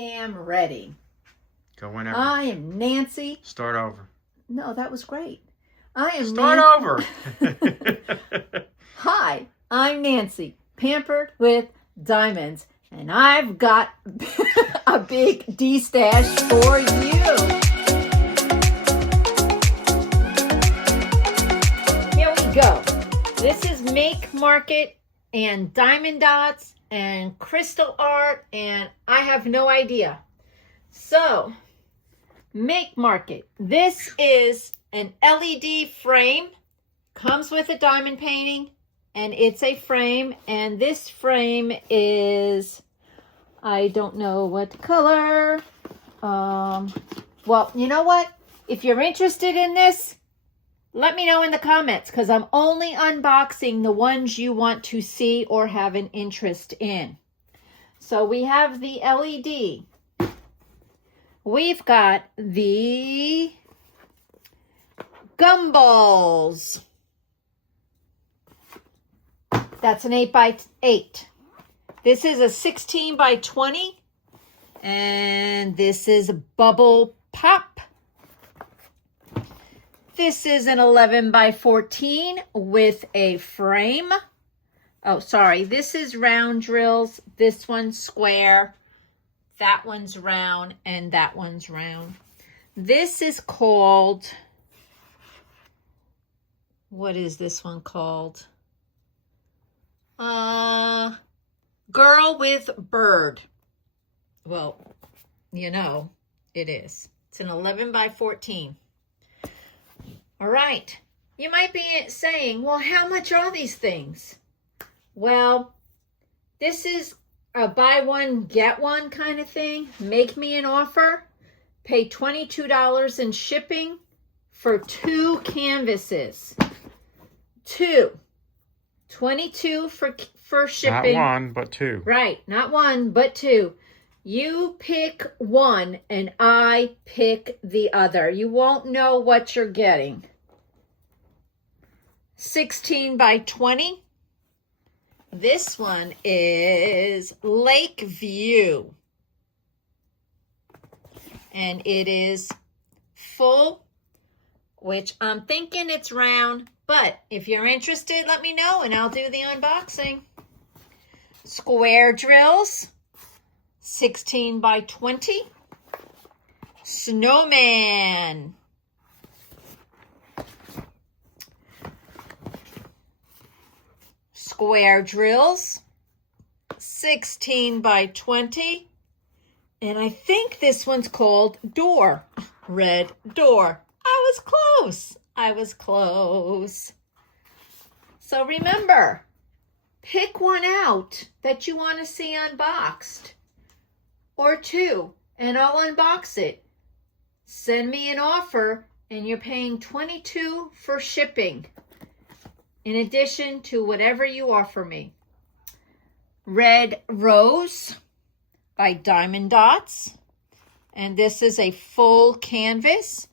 am ready. Go whenever. I am Nancy. Start over. No, that was great. I am Start over. Hi, I'm Nancy, Pampered with Diamonds, and I've got a big D-stash for you. Here we go. This is Make Market and Diamond Dots and Crystal Art, and I have no idea. So, Make Market. This is an LED frame. Comes with a diamond painting, and it's a frame, and this frame is, I don't know what color. Well, you know what? If you're interested in this, let me know in the comments, because I'm only unboxing the ones you want to see or have an interest in. So we have the LED. We've got the gumballs. That's an 8x8. This is a 16x20. And this is a bubble pop. This is an 11x14 with a frame. Oh, sorry. This is round drills. This one's square. That one's round. And that one's round. This is called... What is this one called? Girl with Bird. Well, you know, it is. It's an 11x14. All right. You might be saying, well, how much are these things? Well, this is a buy one, get one kind of thing. Make me an offer. Pay $22 in shipping for 2 canvases. 2. 22 for shipping. Not one, but 2. Right. Not one, but 2. You pick one and I pick the other. You won't know what you're getting. 16x20. This one is Lakeview. And it is full, which I'm thinking it's round. But if you're interested, let me know and I'll do the unboxing. Square drills. 16x20. Snowman. Square drills. 16x20. And I think this one's called Door. Red Door. I was close. I was close. So remember, pick one out that you want to see unboxed. Or 2, and I'll unbox it. Send me an offer, and you're paying $22 for shipping, in addition to whatever you offer me. Red Rose by Diamond Dots. And this is a full canvas,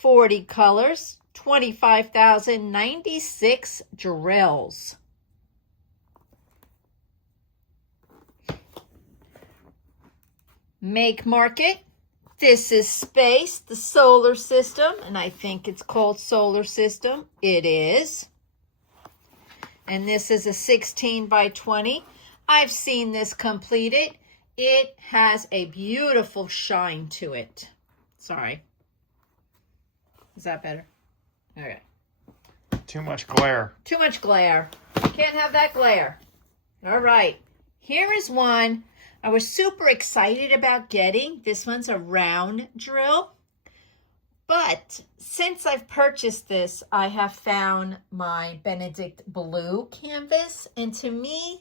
40 colors, 25,096 drills. Make Market. This is Space, the solar system, and I think it's called Solar System. It is. And this is a 16x20. I've seen this completed. It has a beautiful shine to it. Sorry. Is that better? Okay. Too much glare. Too much glare. Can't have that glare. All right. Here is one I was super excited about getting. This one's a round drill. But since I've purchased this, I have found my Benedict Blue canvas. And to me,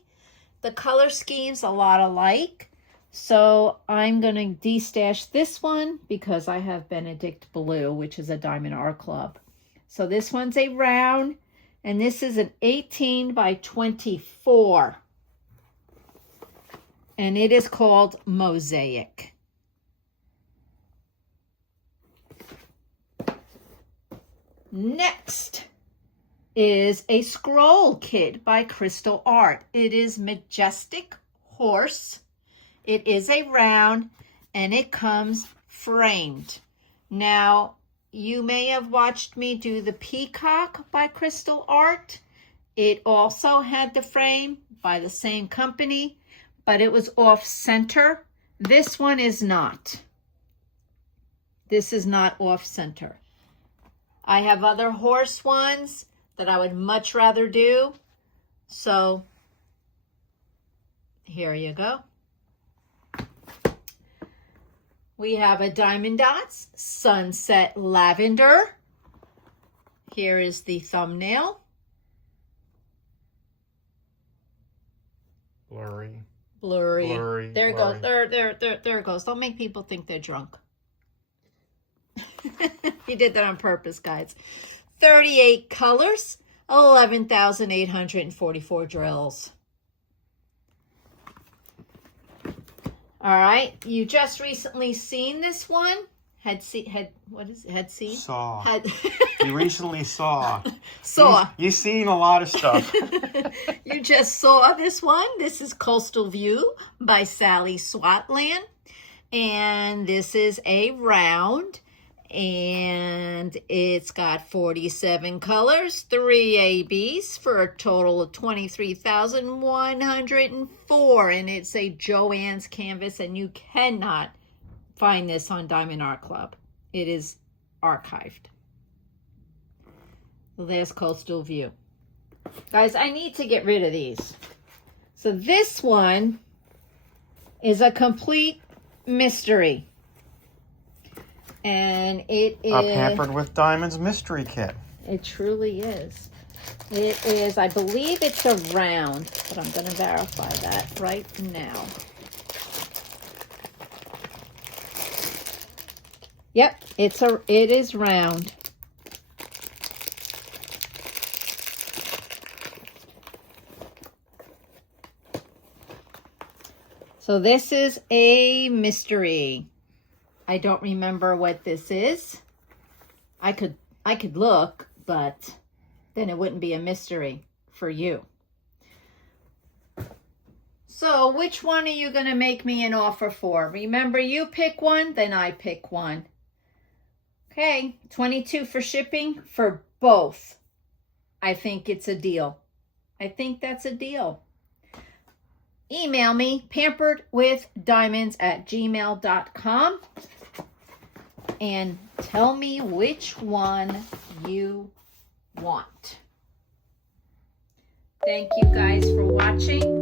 the color scheme's a lot alike. So I'm going to de-stash this one because I have Benedict Blue, which is a Diamond Art Club. So this one's a round, and this is an 18x24. And it is called Mosaic. Next is a scroll kit by Crystal Art. It is Majestic Horse. It is a round, and it comes framed. Now, you may have watched me do the Peacock by Crystal Art. It also had the frame by the same company, but it was off center. This one is not. This is not off center. I have other horse ones that I would much rather do. So here you go. We have a Diamond Dots Sunset Lavender. Here is the thumbnail. Blurry. Blurry. There it goes. There it goes. Don't make people think they're drunk. He did that on purpose, guys. 38 colors, 11,844 drills. All right, you just recently seen this one. Saw. You recently saw. You seen a lot of stuff. You just saw this one. This is Coastal View by Sally Swatland. And this is a round. And it's got 47 colors, 3 ABs for a total of 23,104. And it's a Joann's canvas, and you cannot find this on Diamond Art Club. It is archived. So there's Coastal View. Guys, I need to get rid of these. So this one is a complete mystery. And it is a Pampered with Diamonds mystery kit. It truly is. It is, I believe it's a round, but I'm going to verify that right now. Yep, it is round. So this is a mystery. I don't remember what this is. I could look, but then it wouldn't be a mystery for you. So which one are you going to make me an offer for? Remember, you pick one, then I pick one. Okay, $22 for shipping for both. I think it's a deal. I think that's a deal. Email me, pamperedwithdiamonds@gmail.com, and tell me which one you want. Thank you guys for watching.